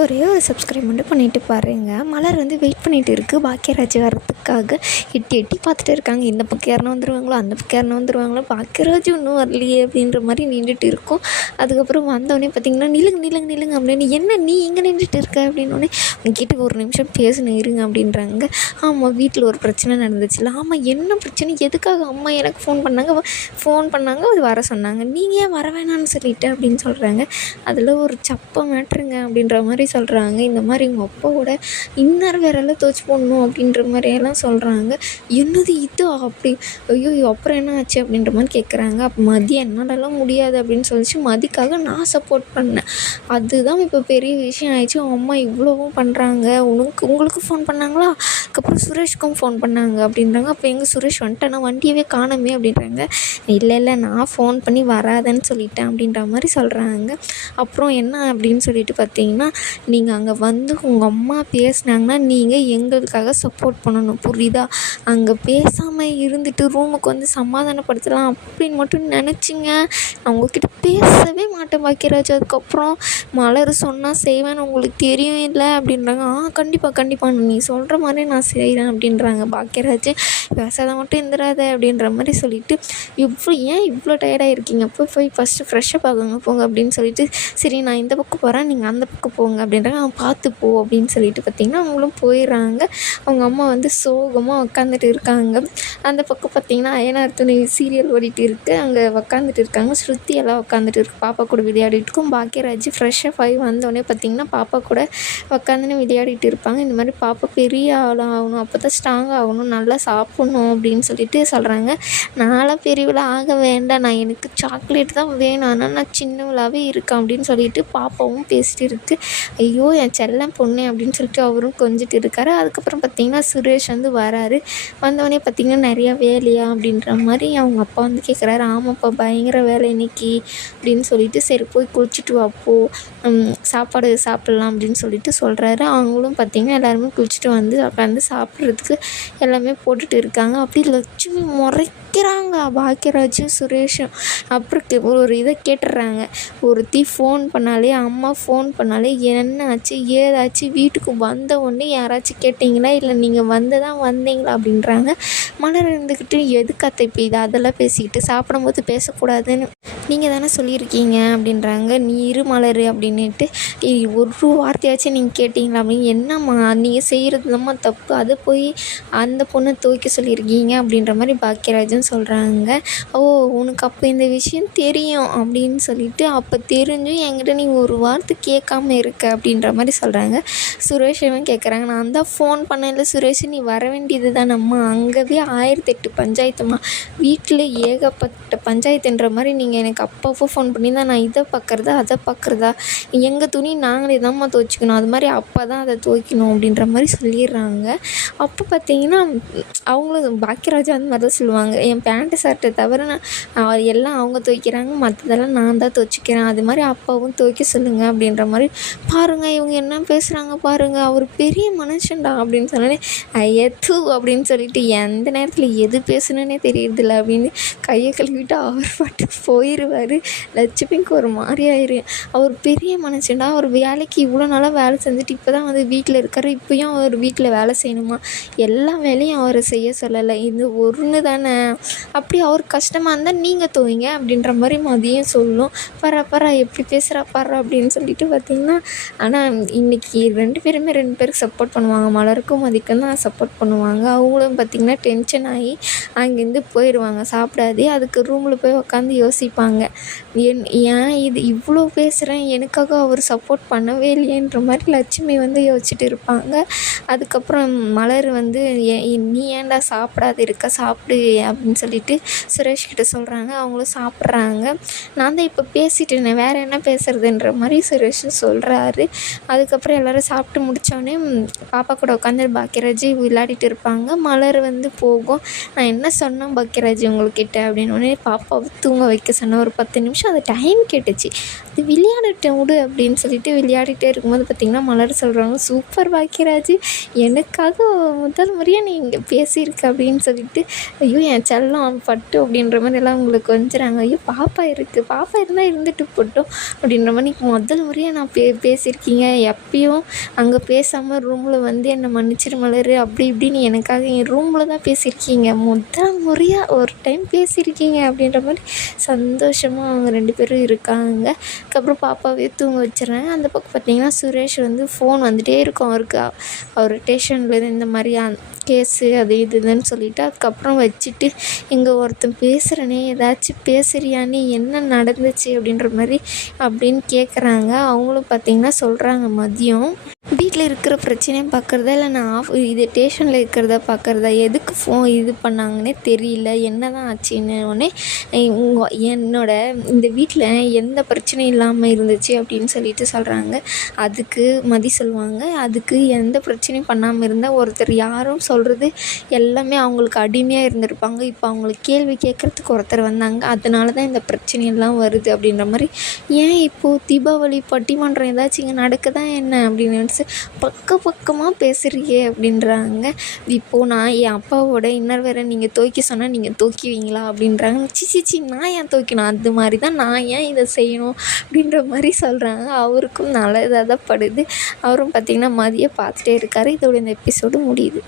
ஒரே ஒரு சப்ஸ்கிரைப் மட்டும் பண்ணிவிட்டு பாருங்கள். மலர் வந்து வெயிட் பண்ணிகிட்டு இருக்குது பாக்கியராஜ் வரத்துக்காக. எட்டி எட்டி பார்த்துட்டு இருக்காங்க. இந்த பக்கம் யாருனா வந்துடுவாங்களோ, அந்த பக்கம் யாருனா வந்துடுவாங்களோ, பாக்கியராஜ் இன்னும் வரலையே அப்படின்ற மாதிரி நின்றுட்டு இருக்கும். அதுக்கப்புறம் வந்தோடனே பார்த்திங்கன்னா நில்லுங்க நில்லுங்க நில்லுங்க அப்படின்னு, என்ன நீ இங்கே நின்றுட்டு இருக்க அப்படின்னோடனே, உங்ககிட்ட ஒரு நிமிஷம் பேசணும் இருங்க அப்படின்றாங்க. ஆமாம், வீட்டில் ஒரு பிரச்சனை நடந்துச்சுல. ஆமாம், என்ன பிரச்சனை, எதுக்காக அம்மா எனக்கு ஃபோன் பண்ணாங்க அது வர சொன்னாங்க, நீங்கள் ஏன் வர வேணான்னு சொல்லிட்டு அப்படின்னு சொல்கிறாங்க. அதில் ஒரு சப்ப மேட்ருங்க அப்படின்ற மாதிரி சொல்கிறாங்க. இந்த மாதிரி உங்கள் அப்பாவோட இன்னர் வேறெல்லாம் துவச்சி போடணும் அப்படின்ற மாதிரியெல்லாம் சொல்கிறாங்க. என்னது இது அப்படி, ஐயோ அப்புறம் என்ன ஆச்சு அப்படின்ற மாதிரி கேட்குறாங்க. அப்போ மதி என்னாலலாம் முடியாது அப்படின்னு சொல்லிச்சு. மதிக்காக நான் சப்போர்ட் பண்ணேன். அதுதான் இப்போ பெரிய விஷயம் ஆயிடுச்சு. அவங்க அம்மா இவ்வளவும் பண்ணுறாங்க. உங்களுக்கு ஃபோன் பண்ணாங்களா, அதுக்கப்புறம் சுரேஷ்க்கும் ஃபோன் பண்ணாங்க அப்படின்றாங்க. அப்போ எங்கள் சுரேஷ் வந்துட்டேன், நான் வண்டியவே காணமே அப்படின்றாங்க. இல்லை நான் ஃபோன் பண்ணி வராதேன்னு சொல்லிட்டேன் அப்படின்ற மாதிரி சொல்கிறாங்க. அப்புறம் என்ன அப்படின்னு சொல்லிட்டு பார்த்தீங்கன்னா, நீங்கள் அங்கே வந்து உங்கள் அம்மா பேசுனாங்கன்னா நீங்கள் எங்களுக்காக சப்போர்ட் பண்ணணும், புரியுதா? அங்கே பேசாமல் இருந்துட்டு ரூமுக்கு வந்து சமாதானப்படுத்தலாம் அப்படின்னு மட்டும் நினச்சிங்க, நான் உங்கள்கிட்ட பேசவே மாட்டேன் பாக்கியராஜ். அதுக்கப்புறம் மலர் சொன்னால் செய்வேன்னு உங்களுக்கு தெரியும் இல்லை அப்படின்றாங்க. கண்டிப்பாக நீ சொல்கிற மாதிரி நான் செய்கிறேன் அப்படின்றாங்க பாக்கியராஜ். பேசாத மட்டும் இருந்துடாத அப்படின்ற மாதிரி சொல்லிவிட்டு, ஏன் இவ்வளோ டயர்டாக இருக்கீங்க, போய் ஃபஸ்ட்டு ஃப்ரெஷ்ஷப் ஆகுங்க போங்க அப்படின்னு சொல்லிட்டு, சரி நான் இந்த பக்கம் போகிறேன், நீங்கள் அந்த பக்கம் போங்க அப்படின்றாங்க. பார்த்து போ அப்படின்னு சொல்லிட்டு பார்த்திங்கன்னா அவங்களும் போயிடுறாங்க. அவங்க அம்மா வந்து சோகமாக உட்காந்துட்டு இருக்காங்க. அந்த பக்கம் பார்த்திங்கன்னா அயனார் துணை சீரியல் ஓடிட்டு இருக்குது. அங்கே உட்காந்துட்டு இருக்காங்க. ஸ்ருதி எல்லாம் உட்காந்துட்டு இருக்கு, பாப்பா கூட விளையாடிட்டு இருக்கும். பாக்கியராஜ் ஃப்ரெஷ்ஷப் ஆகி வந்தோடனே பார்த்திங்கன்னா பாப்பா கூட உட்காந்துன்னு விளையாடிட்டு இருப்பாங்க. இந்த மாதிரி பாப்பா பெரிய ஆளாக ஆகணும், அப்போ தான் ஸ்ட்ராங் ஆகணும், நல்லா சாப்பிட்ணும் அப்படின்னு சொல்லிட்டு சொல்கிறாங்க. நான்லாம் பெரியவளாக ஆக வேண்டாம், நான் எனக்கு சாக்லேட் தான் வேணும், ஆனால் நான் சின்னவளாகவே இருக்கேன் அப்படின்னு சொல்லிட்டு பாப்பாவும் பேசிட்டு இருக்குது. ஐயோ என் செல்லம் பொண்ணு அப்படின்னு சொல்லிட்டு அவரும் கொஞ்சிட்டு இருக்காரு. அதுக்கப்புறம் பார்த்திங்கன்னா சுரேஷ் வந்து வராரு. வந்தவொடனே பார்த்திங்கன்னா நிறையா வேலையா அப்படின்ற மாதிரி அவங்க அப்பா வந்து கேட்குறாரு. ஆமாப்பா, பயங்கர வேலை இன்னைக்கு அப்படின்னு சொல்லிட்டு, சரி போய் குளிச்சுட்டு வாப்போ, சாப்பாடு சாப்பிட்லாம் அப்படின்னு சொல்லிட்டு சொல்கிறாரு. அவங்களும் பார்த்திங்கன்னா எல்லாருமே குளிச்சுட்டு வந்து உட்காந்து சாப்பிட்றதுக்கு எல்லாமே போட்டுட்டு இருக்காங்க. அப்படி லட்சுமி முறைக்கிறாங்க பாக்கியராஜும் சுரேஷும். அப்புறம் ஒரு இதை கேட்டுடுறாங்க, ஒருத்தி ஃபோன் பண்ணாலே, அம்மா ஃபோன் பண்ணாலே என்ன ஆச்சு ஏதாச்சு, வீட்டுக்கு வந்த உடனே யாராச்சும் கேட்டிங்களா, இல்லை நீங்கள் வந்தீங்களா அப்படின்றாங்க. மலர் இருந்துக்கிட்டு எதுக்கு அத்தை இப்போ இது அதெல்லாம் பேசிக்கிட்டு, சாப்பிடும்போது பேசக்கூடாதுன்னு நீங்கள் தானே சொல்லியிருக்கீங்க அப்படின்றாங்க. நீ இரு மலர் அப்படின்னுட்டு, ஒரு வார்த்தையாச்சும் நீங்கள் கேட்டிங்களா அப்படின்னு, என்னம்மா நீங்கள் செய்கிறது தான்மா தப்பு, அதை போய் அந்த பொண்ணை துவைக்க சொல்லியிருக்கீங்க அப்படின்ற மாதிரி பாக்கியராஜன் சொல்கிறாங்க. ஓ உனக்கு அப்போ இந்த விஷயம் தெரியும் அப்படின்னு சொல்லிட்டு, அப்போ தெரிஞ்சும் என்கிட்ட நீ ஒரு வார்த்தை கேட்காம இருக்க அப்படின்ற மாதிரி சொல்கிறாங்க. சுரேஷவும் கேட்குறாங்க, நான் தான் ஃபோன் பண்ணல சுரேஷ், நீ வர வேண்டியது தானம்மா, அங்கேவே 1008 பஞ்சாயத்துமா, வீட்டில் ஏகப்பட்ட பஞ்சாயத்துன்ற மாதிரி நீங்கள் எனக்கு அப்பப்போ ஃபோன் பண்ணி தான் நான் இதை பார்க்குறதா அதை பார்க்குறதா, எங்கள் துணி நாங்களே தான்மா துவைச்சிக்கணும், அது மாதிரி அப்பா தான் அதை துவைக்கணும் அப்படின்ற மாதிரி சொல்லிடுறாங்க. அப்போ பார்த்தீங்கன்னா அவங்களும் பாக்கியராஜா அந்த மாதிரி தான் சொல்லுவாங்க, என் பேண்ட்டு ஷர்ட்டை தவிர நான் எல்லாம் அவங்க துவைக்கிறாங்க, மற்றதெல்லாம் நான் தான் துவைச்சிக்கிறேன், அது மாதிரி அப்பாவும் துவைக்க சொல்லுங்கள் அப்படின்ற மாதிரி. பாருங்கள் இவங்க என்ன பேசுகிறாங்க பாருங்கள், அவர் பெரிய மனுஷன்டா அப்படின்னு சொன்னோன்னே ஐயத்து அப்படின்னு சொல்லிட்டு, எந்த நேரத்தில் எது பேசணுன்னே தெரியறதில்ல அப்படின்னு கையை கழுவிட்டு அவர் பாட்டுக்கு போயிடுவார். லட்சுமிக்கு ஒரு மாதிரி ஆயிரும். அவர் பெரிய மனுஷன்டா, அவர் வேலைக்கு இவ்வளோ நாளாக வேலை செஞ்சுட்டு இப்போ தான் வந்து வீட்டில் இருக்கார், இப்போயும் அவர் வீட்டில் வேலை செய்யணுமா, எல்லா வேலையும் அவரை செய்ய சொல்லலை, இது ஒன்று தானே, அப்படி அவர் கஷ்டமாக இருந்தால் நீங்கள் துவைங்க அப்படின்ற மாதிரி மதியம் சொல்லும். பரா எப்படி பேசுகிறா பாரு அப்படின்னு சொல்லிட்டு பார்த்திங்கன்னா, ஆனால் இன்றைக்கி ரெண்டு பேருக்கு சப்போர்ட் பண்ணுவாங்க, மலருக்கும் மதிக்கும் தான் சப்போர்ட் பண்ணுவாங்க. அவங்களும் பார்த்திங்கன்னா டென்ஷன் ஆகி அங்கேருந்து போயிடுவாங்க சாப்பிடாதே. அதுக்கு ரூமில் போய் உட்காந்து யோசிப்பாங்க, ஏன் இது இவ்வளோ பேசுகிறேன், எனக்காக அவர் சப்போர்ட் பண்ணவே இல்லையன்ற மாதிரி லட்சுமி வந்து யோசிச்சுட்டு இருப்பாங்க. அதுக்கப்புறம் மலர் வந்து நீ ஏன்டா சாப்பிடாது இருக்க, சாப்பிடு அப்படின்னு சொல்லிட்டு சுரேஷ்கிட்ட சொல்கிறாங்க. அவங்களும் சாப்பிட்றாங்க. நான் தான் இப்போ பேசிட்டேனே, வேறு என்ன பேசுகிறதுன்ற மாதிரி சுரேஷ் சொல்கிறாரு. அதுக்கப்புறம் எல்லோரும் சாப்பிட்டு முடித்தோடனே பாப்பா கூட உட்காந்து பாக்கியராஜ் விளையாடிட்டு இருப்பாங்க. மலர் வந்து போகும், நான் என்ன சொன்னேன் பாக்கியராஜ் உங்கள்கிட்ட அப்படின்னோடனே, பாப்பாவை தூங்க வைக்க சொன்னேன், ஒரு 10 நிமிஷம் அது டைம் கேட்டுச்சு, அது விளையாடட்டும் விடு அப்படின்னு சொல்லிட்டு விளையாடிட்டே இருக்கும்போது பார்த்திங்கன்னா மலர் சொல்கிறாங்க, சூப்பர் பாக்கியராஜ், எனக்காக முதல் முறையாக நீ இங்கே பேசியிருக்க அப்படின்னு சொல்லிட்டு, ஐயோ என் செல்ல செல்லம் பட்டு அப்படின்ற மாதிரி எல்லாம் அவங்களுக்கு கொஞ்சுறாங்க. ஐயோ பாப்பா இருக்குது, பாப்பா இருந்தால் இருந்துட்டு போட்டோம் அப்படின்ற மாதிரி முதல் முறையாக நான் பேசியிருக்கீங்க. எப்பயும் அங்கே பேசாமல் ரூமில் வந்து என்னை மன்னிச்சிரு மலரு அப்படி இப்படின்னு எனக்காக என் ரூமில் தான் பேசியிருக்கீங்க. முதல் முறையாக ஒரு டைம் பேசியிருக்கீங்க அப்படின்ற மாதிரி சந்தோஷமாக அவங்க 2 பேரும் இருக்காங்க. அதுக்கப்புறம் பாப்பாவே தூங்க வச்சிடுறாங்க. அந்த பக்கம் பார்த்திங்கன்னா சுரேஷ் வந்து ஃபோன் வந்துகிட்டே இருக்கும் அவருக்கு. அவர் ஸ்டேஷன்லேருந்து இந்த மாதிரி கேஸு அது இதுன்னு சொல்லிவிட்டு அதுக்கப்புறம் வச்சுட்டு, இங்கே ஒருத்தன் பேசுகிறனே ஏதாச்சும் பேசுறியா நீ, என்ன நடந்துச்சு அப்படின்ற மாதிரி அப்படின்னு கேட்குறாங்க. அவங்களும் பார்த்திங்கன்னா சொல்கிறாங்க, மதியம் வீட்டில் இருக்கிற பிரச்சனையை பார்க்குறதா இல்லை நான் இது ஸ்டேஷனில் இருக்கிறத பார்க்குறதா, எதுக்கு இது பண்ணாங்கன்னே தெரியல, என்ன தான் ஆச்சுன்னு உடனே என்னோட இந்த வீட்டில் எந்த பிரச்சனையும் இல்லாமல் இருந்துச்சு அப்படின்னு சொல்லிட்டு சொல்கிறாங்க. அதுக்கு மதி சொல்லுவாங்க, அதுக்கு எந்த பிரச்சனையும் பண்ணாமல் இருந்தால் ஒருத்தர் யாரும் சொல்கிறது எல்லாமே அவங்களுக்கு அடிமையாக இருந்திருப்பாங்க. இப்போ அவங்களுக்கு கேள்வி கேட்குறதுக்கு ஒருத்தர் வந்தாங்க, அதனால தான் இந்த பிரச்சனையெல்லாம் வருது அப்படின்ற மாதிரி. ஏன் இப்போது தீபாவளி பட்டிமன்றம் ஏதாச்சும் இங்கே நடக்குதா என்ன அப்படின்னு நினச்சி பக்கமாக பேசுறியே அப்படின்றாங்க. இப்போது நான் என் அப்பாவோட இன்னர்வேரை நீங்கள் துவைக்க சொன்னால் நீங்கள் துவைக்குவீங்களா அப்படின்றாங்க. சி நான் ஏன் துவைக்கணும், அது மாதிரி தான் நான் ஏன் இதை செய்யணும் அப்படின்ற மாதிரி சொல்கிறாங்க. அவருக்கும் நல்லதாக தான் படுது. அவரும் பார்த்திங்கன்னா மதியம் பார்த்துட்டே இருக்கார். இதோட இந்த எபிசோடு முடியுது.